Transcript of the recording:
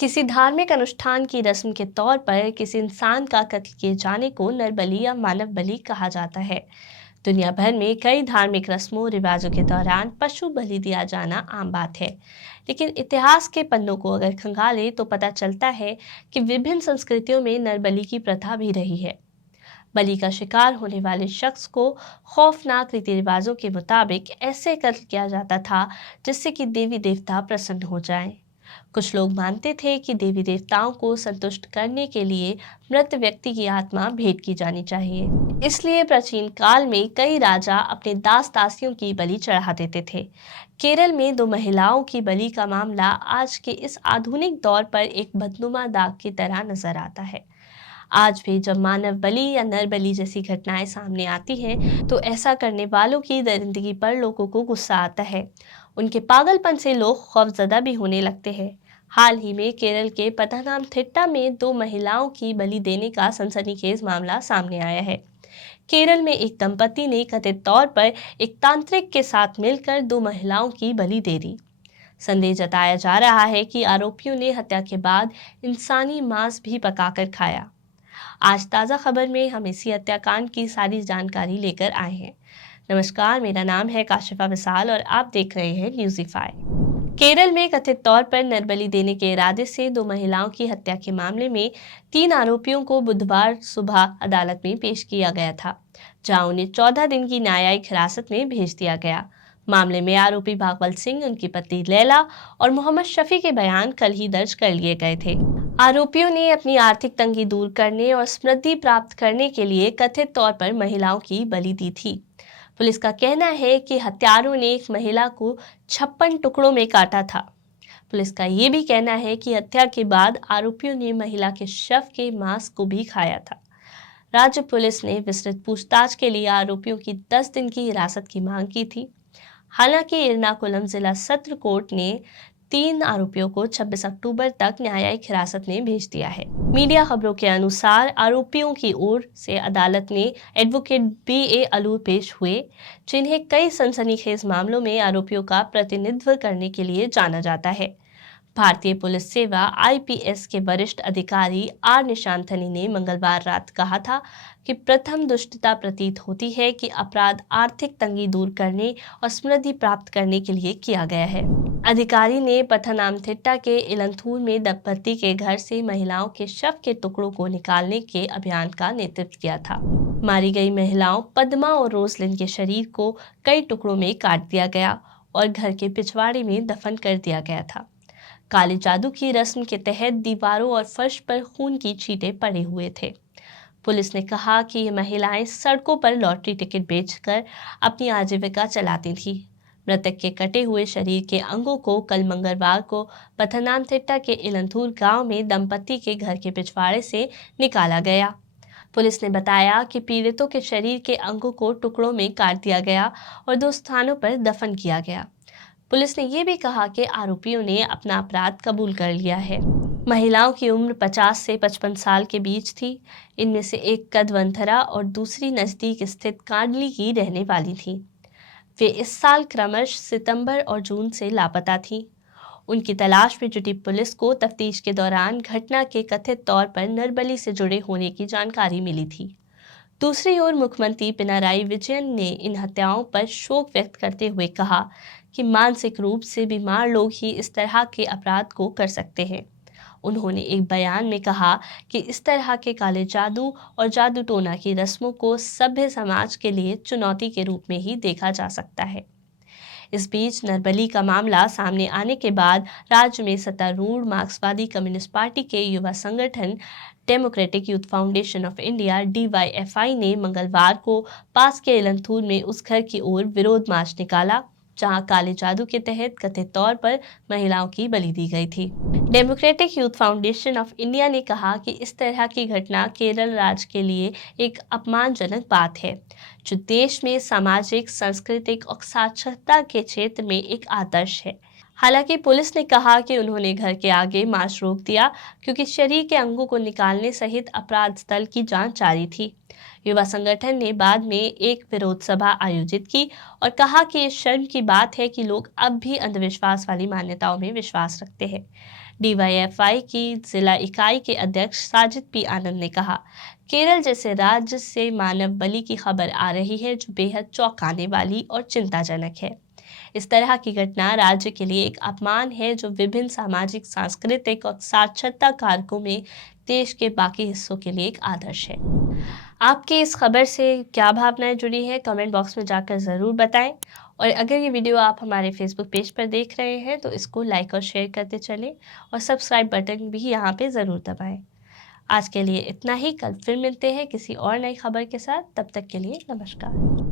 किसी धार्मिक अनुष्ठान की रस्म के तौर पर किसी इंसान का कत्ल किए जाने को नरबलि या मानव बलि कहा जाता है। दुनिया भर में कई धार्मिक रस्मों रिवाजों के दौरान पशु बलि दिया जाना आम बात है। लेकिन इतिहास के पन्नों को अगर खंगालें तो पता चलता है कि विभिन्न संस्कृतियों में नरबलि की प्रथा भी रही है। बलि का शिकार होने वाले शख्स को खौफनाक रीति रिवाजों के मुताबिक ऐसे कत्ल किया जाता था जिससे कि देवी देवता प्रसन्न हो जाएं। कुछ लोग मानते थे कि देवी देवताओं को संतुष्ट करने के लिए मृत व्यक्ति की आत्मा भेंट की जानी चाहिए। इसलिए प्राचीन काल में कई राजा अपने दास दासियों की बलि चढ़ा देते थे। केरल में दो महिलाओं की बलि का मामला आज के इस आधुनिक दौर पर एक बदनुमा दाग की तरह नजर आता है। आज भी जब मानव बलि या नर बलि जैसी घटनाएं सामने आती हैं, तो ऐसा करने वालों की दरिंदगी पर लोगों को गुस्सा आता है। उनके पागलपन से लोग खौफजदा भी होने लगते हैं। हाल ही में केरल के पथानामथिट्टा में दो महिलाओं की बलि देने का सनसनीखेज मामला सामने आया है। केरल में एक दंपति ने कथित तौर पर एक तांत्रिक के साथ मिलकर दो महिलाओं की बलि दे दी। संदेह जताया जा रहा है कि आरोपियों ने हत्या के बाद इंसानी मांस भी पकाकर खाया। आज ताज़ा खबर में हम इसी हत्याकांड की सारी जानकारी लेकर आए हैं। नमस्कार, मेरा नाम है काशिफा विशाल और आप देख रहे हैं न्यूज़ीफाई। केरल में कथित तौर पर नरबलि देने के इरादे से दो महिलाओं की हत्या के मामले में 3 आरोपियों को बुधवार सुबह अदालत में पेश किया गया था, जहां उन्हें 14 दिन की न्यायिक हिरासत में भेज दिया गया। मामले में आरोपी भागवत सिंह, उनकी पत्नी लैला और मोहम्मद शफी के बयान कल ही दर्ज कर लिए गए थे। आरोपियों ने अपनी आर्थिक तंगी दूर करने और समृद्धि प्राप्त करने के लिए कथित तौर पर महिलाओं की बलि दी थी। पुलिस का कहना है कि हत्यारों ने एक महिला को 56 टुकड़ों में काटा था। पुलिस का ये भी कहना है कि हत्या के बाद आरोपियों ने महिला के शव के मांस को भी खाया था। राज्य पुलिस ने विस्तृत पूछताछ के लिए आरोपियों की 10 दिन की हिरासत की मांग की थी। हालांकि एर्नाकुलम जिला सत्र कोर्ट ने 3 आरोपियों को 26 अक्टूबर तक न्यायिक हिरासत में भेज दिया है। मीडिया खबरों के अनुसार आरोपियों की ओर से अदालत में एडवोकेट बी.ए. अलूर पेश हुए, जिन्हें कई सनसनीखेज मामलों में आरोपियों का प्रतिनिधित्व करने के लिए जाना जाता है। भारतीय पुलिस सेवा आईपीएस के वरिष्ठ अधिकारी आर निशांथनी ने मंगलवार रात कहा था कि प्रथम दुष्टता प्रतीत होती है कि अपराध आर्थिक तंगी दूर करने और समृद्धि प्राप्त करने के लिए किया गया है। अधिकारी ने पथानामथिट्टा के इलंथूर में दंपति के घर से महिलाओं के शव के टुकड़ों को निकालने के अभियान का नेतृत्व किया था। मारी गई महिलाओं पद्मा और रोजलिन के शरीर को कई टुकड़ों में काट दिया गया और घर के पिछवाड़े में दफन कर दिया गया था। काले जादू की रस्म के तहत दीवारों और फर्श पर खून की छींटे पड़े हुए थे। पुलिस ने कहा कि ये महिलाएं सड़कों पर लॉटरी टिकट बेचकर अपनी आजीविका चलाती थीं। मृतक के कटे हुए शरीर के अंगों को कल मंगलवार को पथानामथिट्टा के इलंथूर गांव में दंपति के घर के पिछवाड़े से निकाला गया। पुलिस ने बताया कि पीड़ितों के शरीर के अंगों को टुकड़ों में काट दिया गया और 2 स्थानों पर दफन किया गया। पुलिस ने यह भी कहा कि आरोपियों ने अपना अपराध कबूल कर लिया है। महिलाओं की उम्र 50 से 55 साल के बीच थी। इनमें से एक कदवंथरा और दूसरी नजदीक स्थित कांडली की रहने वाली थी। वे इस साल क्रमश सितंबर और जून से लापता थीं। उनकी तलाश में जुटी पुलिस को तफ्तीश के दौरान घटना के कथित तौर पर नरबलि से जुड़े होने की जानकारी मिली थी। दूसरी ओर मुख्यमंत्री पिनाराई विजयन ने इन हत्याओं पर शोक व्यक्त करते हुए कहा कि मानसिक रूप से बीमार लोग ही इस तरह के अपराध को कर सकते हैं। उन्होंने एक बयान में कहा कि इस तरह के काले जादू और जादू टोना की रस्मों को सभ्य समाज के लिए चुनौती के रूप में ही देखा जा सकता है। इस बीच नरबलि का मामला सामने आने के बाद राज्य में सत्तारूढ़ मार्क्सवादी कम्युनिस्ट पार्टी के युवा संगठन democratic youth foundation of India DYFI ने मंगलवार को पास के इलंथूर में उस घर की ओर विरोध मार्च निकाला जहां काले जादू के तहत कथित तौर पर महिलाओं की बलि दी गई थी। Democratic youth foundation of India ने कहा कि इस तरह की घटना केरल राज्य के लिए एक अपमानजनक बात है, जो देश में सामाजिक, सांस्कृतिक और साक्षरता के क्षेत्र में एक आदर्श है। हालांकि पुलिस ने कहा कि उन्होंने घर के आगे मार्च रोक दिया क्योंकि शरीर के अंगों को निकालने सहित अपराध स्थल की जांच जारी थी। युवा संगठन ने बाद में एक विरोध सभा आयोजित की और कहा कि ये शर्म की बात है कि लोग अब भी अंधविश्वास वाली मान्यताओं में विश्वास रखते हैं। डीवाईएफआई की जिला इकाई के अध्यक्ष साजिद पी आनंद ने कहा, केरल जैसे राज्य से मानव बलि की खबर आ रही है जो बेहद चौंकाने वाली और चिंताजनक है। इस तरह की घटना राज्य के लिए एक अपमान है जो विभिन्न सामाजिक, सांस्कृतिक और साक्षरता कारकों में देश के बाकी हिस्सों के लिए एक आदर्श है। आपकी इस खबर से क्या भावनाएं जुड़ी हैं, कमेंट बॉक्स में जाकर ज़रूर बताएं। और अगर ये वीडियो आप हमारे फेसबुक पेज पर देख रहे हैं तो इसको लाइक और शेयर करते चलें और सब्सक्राइब बटन भी यहाँ पे ज़रूर दबाएं। आज के लिए इतना ही, कल फिर मिलते हैं किसी और नई खबर के साथ। तब तक के लिए नमस्कार।